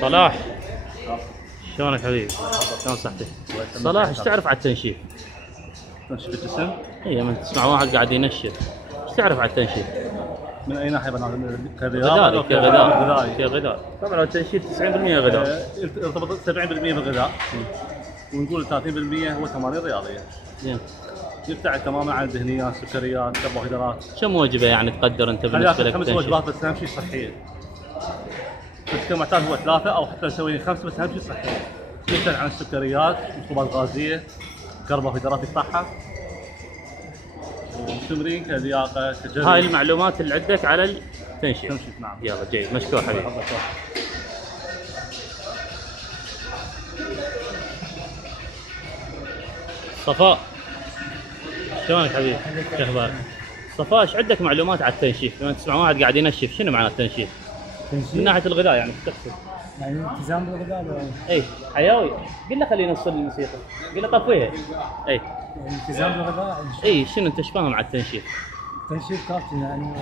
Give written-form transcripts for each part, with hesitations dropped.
صلاح، شلونك حبيبي؟ شلون صحتك؟ صلاح ايش تعرف على التنشيف؟ تنشيف الجسم؟ اي من تسمع واحد قاعد ينشف، ايش تعرف على التنشيف؟ من اي ناحيه بناء غذائي كغذاء. طبعا التنشيف 90% غذاء. يرتبط 70% بالغذاء ونقول 30% هو تمارين رياضيه. زين. يبتعد تماما عن الدهنيات، السكريات، الكربوهيدرات. كم وجبه يعني تقدر انت بالنسبه لك 5 وجبات بس اهم شيء صحيه. بس كان معتاد هو 3 او حتى نسوي 5 بس اهم شيء صحيه. يبتعد عن السكريات، مشروبات غازيه، الكربوهيدرات يقطعها. والتمرين كلياقه كجري. هاي المعلومات اللي عندك على التنشيف. تنشيف نعم. يلا جيد، مشكور حبيبي. صفاء، شلونك حبيبي؟ شو اخبارك؟ صفاء ايش عندك معلومات على التنشيف؟ لما تسمع واحد قاعد ينشف شنو معنى التنشيف؟ من ناحيه الغذاء يعني تقصد؟ يعني التزام بالغذاء اي حيوي، قل له خلينا نوصل الموسيقى، قل له طفيها. اي يعني التزام بالغذاء. اي شنو انت ايش فاهم على التنشيف؟ التنشيف كابتن يعني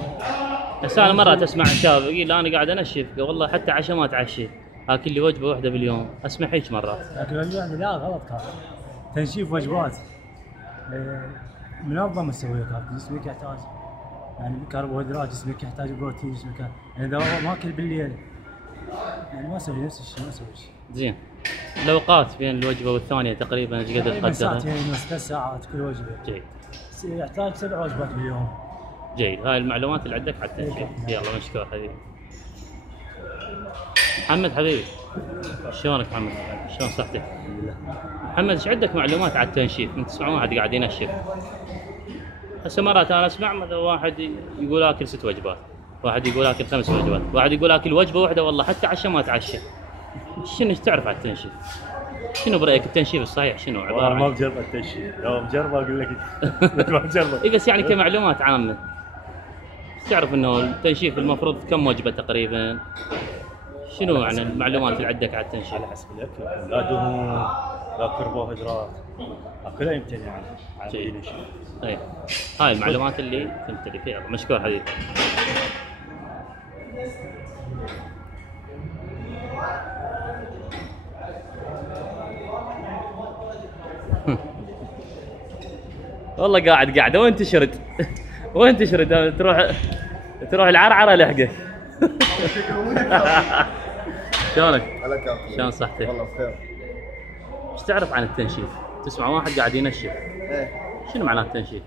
بس انا مرات اسمع شاب يقول انا قاعد انشف، والله حتى عشاء ما اتعشى، اكل لي وجبه واحده باليوم، اسمع هيك مرات. لكن يعني لا غلط كابتن. تنشيف وجبات منظم تسويه كابتن. جسمك يحتاج يعني كربوهيدرات، جسمك يحتاج بروتين، جسمك يعني اذا ما اكل بالليل يعني ما اسوي نفس الشيء، ما اسوي شيء. زين. الاوقات بين الوجبه والثانيه تقريبا ايش قدر تقدرها؟ ساعتين ونص 3 ساعات كل وجبه. جيد. يحتاج 7 وجبات باليوم. جيد، هاي المعلومات اللي عندك على التنشيف. يلا مشكور حبيبي. محمد حبيبي، شلونك محمد؟ شلون صحتك؟ الحمد لله. محمد ايش عندك معلومات على التنشيف؟ من تسمع واحد قاعد ينشف. هسه مرات انا اسمع مثلا واحد يقول اكل 6 وجبات، واحد يقول اكل 5 وجبات، واحد يقول اكل وجبه واحده والله حتى عشاء ما اتعشى. شنو ايش تعرف على التنشيف؟ شنو برايك التنشيف الصحيح شنو عباره عن؟ ما بجرب التنشيف، لو بجرب اقول لك ما بجرب. اي بس يعني كمعلومات عامه. تعرف انه التنشيف المفروض كم وجبه تقريبا؟ شنو يعني المعلومات اللي عندك على التنشيف؟ على حسب الاكل، لا دهون لا كربوهيدرات، كلها يمتنع يعني عن التنشيف. اي هاي المعلومات اللي تمتلي فيها. مشكور حبيبي. والله قاعده وين تشرد؟ وين تشرد؟ تروح العرعره لحقك. شلونك؟ هلا كابتن. شلون صحتك؟ والله بخير. ايش تعرف عن التنشيف؟ تسمع واحد قاعد ينشف، ايه شنو معناه التنشيف؟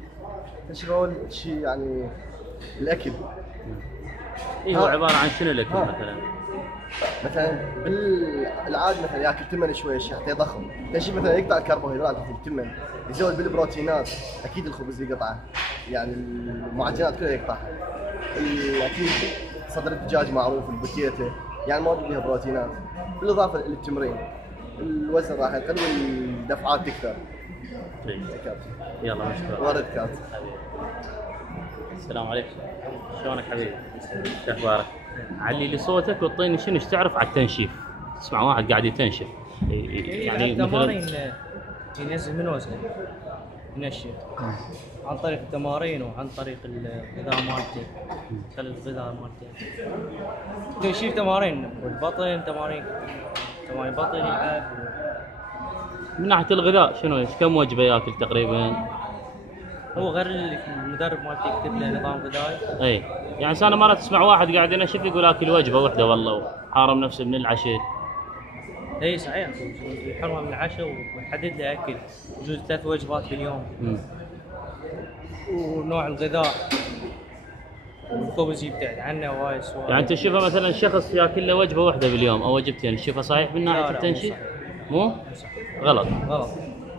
التنشيف اول شيء يعني الاكل. اي هو عباره عن شنو الاكل مثلا؟ مثلا بالعاده مثلا ياكل تمن شوي شيء حتى يضخم. التنشيف مثلا يقطع الكربوهيدرات مثل التمن، يزود بالبروتينات، اكيد الخبز يقطعه، يعني المعجنات كلها يقطعها. اكيد صدر الدجاج معروف، البوتيتا، يعني مواد فيها بروتينات، بالاضافه للتمرين. الوزن راح يقل والدفعات تكثر. جيد. كابتن. يلا مشكور. وارد كابتن. حبيبي. السلام عليكم. شلونك حبيبي؟ شو اخبارك؟ علي لي صوتك وطيني شنو ايش تعرف على التنشيف؟ تسمع واحد قاعد يتنشف يعني التمارين ينزل من وزنه، ينشف عن طريق التمارين وعن طريق الغذاء مالته، خلي الغذاء مالته تنشيف تمارين والبطن، تمارين بطن يلعب. من ناحيه الغذاء شنو ايش كم وجبه ياكل تقريبا؟ هو غير المدرب مالته يكتب له نظام غذائي. اي يعني انا مرات اسمع واحد قاعد ينشف يقول اكل وجبه واحده والله وحارم نفسه من العشاء. اي صحيح، يحرمها من العشاء ويحدد له اكل، يجوز 3 وجبات باليوم. ونوع الغذاء والخبز يبتعد عنه وايد سواء. يعني انت تشوفه مثلا شخص ياكل له وجبه واحده باليوم او وجبتين، تشوفه صحيح من ناحيه التنشيف؟ مو؟ غلط.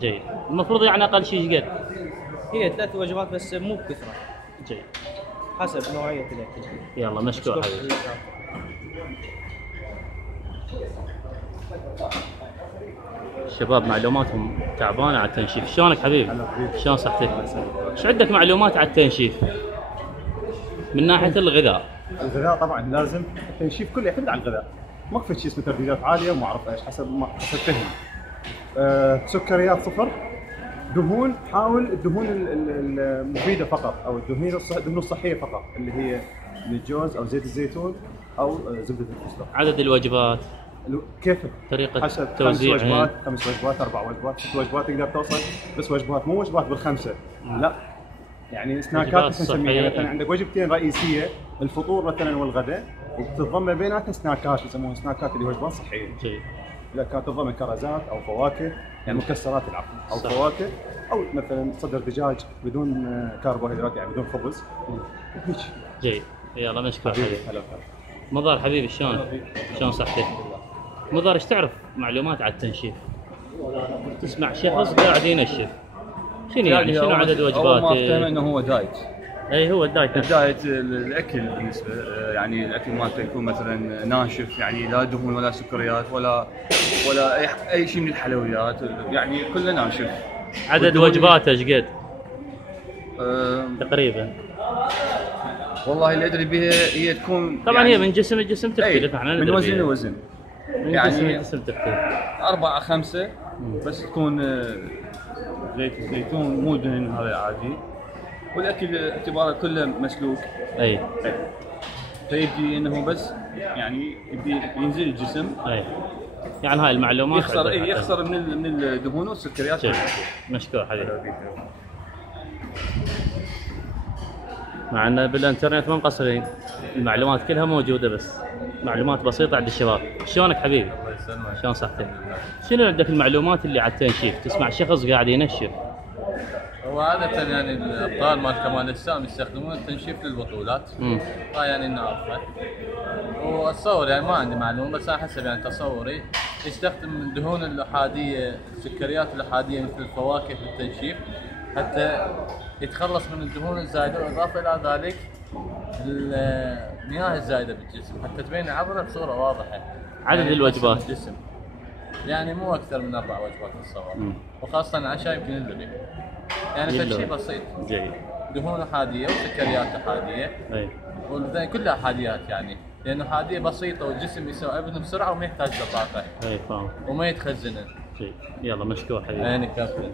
جيد. المفروض يعني اقل شيء ايش قد؟ هي 3 وجبات بس مو بكثره. جيد. حسب نوعيه الاكل. يلا مشكور حبيبي. الشباب معلوماتهم تعبانه على التنشيف. شلونك حبيبي؟ شلون صحتك؟ ايش عندك معلومات على التنشيف؟ من ناحيه الغذاء. الغذاء طبعا لازم، التنشيف كله يعتمد على الغذاء، ما في شيء اسمه تركيزات عاليه وما اعرف ايش، حسب فهم. سكريات صفر، دهون حاول الدهون المفيده فقط، او الدهون الصحيه فقط، اللي هي من الجوز او زيت الزيتون او زبده الفستق. عدد الوجبات كيفك طريقة حسب توزيع. 5 وجبات 4 وجبات 6 وجبات تقدر توصل، بس وجبات مو وجبات بالخمسه، لا يعني سناكات وجبات نسميها. صحية. مثلا عندك وجبتين رئيسيه، الفطور مثلا والغداء، وتتضمن بيناتها سناكات يسموها سناكات اللي وجبات صحيه. جيد. اذا كانت تتضمن كرزات او فواكه، يعني مكسرات العفو او صح. فواكه، او مثلا صدر دجاج بدون كربوهيدرات يعني بدون خبز هيك. جيد. يلا مشكور حبيبي. هلا وسهلا. مضر حبيبي شلون صحتك؟ مضر ايش تعرف معلومات على التنشيف؟ تسمع شخص قاعد ينشف، شنو يعني شنو عدد أول ما أفتهم وجبات؟ انه هو دايت. اي هو الدايت نفسه. الدايت الاكل بالنسبه يعني الاكل مالته يكون مثلا ناشف، يعني لا دهون ولا سكريات ولا اي شيء من الحلويات، يعني كله ناشف. عدد والدهون- وجباته ايش قد؟ أه تقريبا. والله اللي ادري بها هي تكون طبعا يعني هي من جسم لجسم تختلف، احنا من ندري وزن فيها. لوزن، من يعني جسم لجسم تختلف. 4 5 بس تكون زيت الزيتون مو دهن هذا العادي، والاكل اعتباره كله مسلوق، اي فيبدي انه بس يعني يبدي ينزل الجسم، اي يعني هاي المعلومات يخسر عندك. يخسر من الدهون والسكريات. جيد. مشكور حبيبي. مع ان بالانترنت ما مقصرين، المعلومات كلها موجوده، بس معلومات بسيطه عند الشباب. شلونك حبيبي؟ الله يسلمك. شلون صحتك؟ شنو عندك المعلومات اللي على التنشيف؟ تسمع شخص قاعد ينشف. هو عادة يعني الابطال مال كمال الاجسام يستخدمون التنشيف للبطولات. هاي يعني نعرفه. واتصور يعني ما عندي معلومه، بس انا حسب يعني تصوري يستخدم الدهون الاحاديه، السكريات الاحاديه مثل الفواكه في التنشيف حتى يتخلص من الدهون الزايده، واضافه الى ذلك المياه الزايده بالجسم حتى تبين العضله بصوره واضحه. عدد يعني الوجبات؟ تقسم الجسم يعني مو اكثر من 4 وجبات اتصور، وخاصه العشاء يمكن اللبن. يعني يلو. شيء بسيط، جيد. دهون احاديه وسكريات احاديه، اي. والبداية كلها احاديات يعني، لانه احاديه بسيطه والجسم يستوعبها بسرعه وما يحتاج لطاقه اي فاهم. وما يتخزن. جيد. يلا مشكور حبيبي. يعني كابتن.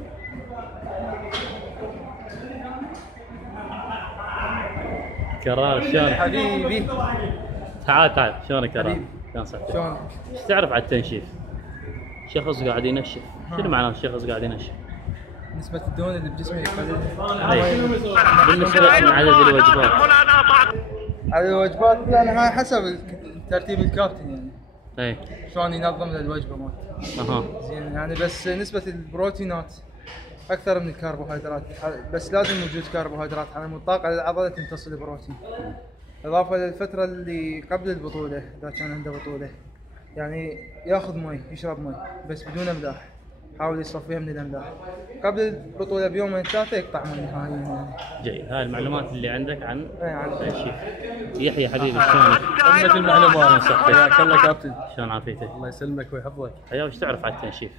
كرار شلونك؟ حبيبي تعال شلونك كرار؟ شلون صحتك؟ شلونك؟ ايش تعرف على التنشيف؟ شخص قاعد ينشف، شنو معناه شخص قاعد ينشف؟ نسبة الدهون اللي بجسمي يقلل. اي. بالنسبه لعدد الوجبات. على الوجبات يعني هاي حسب ترتيب الكابتن يعني اي. شلون ينظم للوجبة مالته. اها. زين يعني بس نسبة البروتينات أكثر من الكربوهيدرات، بس لازم وجود كربوهيدرات على مود طاقة للعضلة تمتص البروتين. إضافة للفترة اللي قبل البطولة إذا كان عنده بطولة يعني ياخذ مي، يشرب مي بس بدون أملاح، يحاول يصفيها من الأملاح. قبل البطولة بيومين 3 يقطع مي نهائيا يعني. جيد. هاي المعلومات اللي عندك عن إيه عن التنشيف. يحيى حبيبي شلونك؟ قمه المعلومات. صحتك؟ الله كابتن. شلون عافيتك؟ الله يسلمك ويحفظك. حياه وش تعرف على التنشيف؟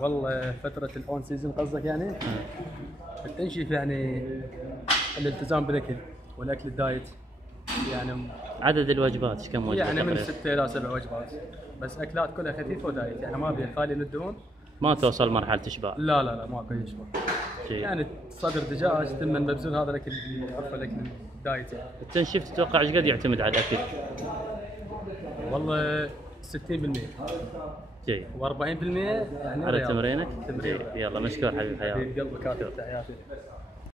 والله فترة الأون سيزون قصدك يعني؟ التنشيف يعني الالتزام بالأكل والأكل الدايت يعني عدد الوجبات ايش كم وجبه؟ يعني من تقريباً؟ 6 إلى 7 وجبات، بس أكلات كلها خفيفة ودايت، يعني ما بيها خالي من الدهون. ما توصل مرحله اشباع. لا ماكو أي شيء. جيد. يعني صدر دجاج تم مبذول، هذا الأكل اللي نعرفه الأكل الدايت يعني. التنشيف تتوقع ايش قد يعتمد على الاكل؟ والله 60% جيد. و40% يعني على رياضة. تمرينك؟ تمرين. جيد. يلا مشكور حبيبي حياه. قلبك كاتب تحياتي.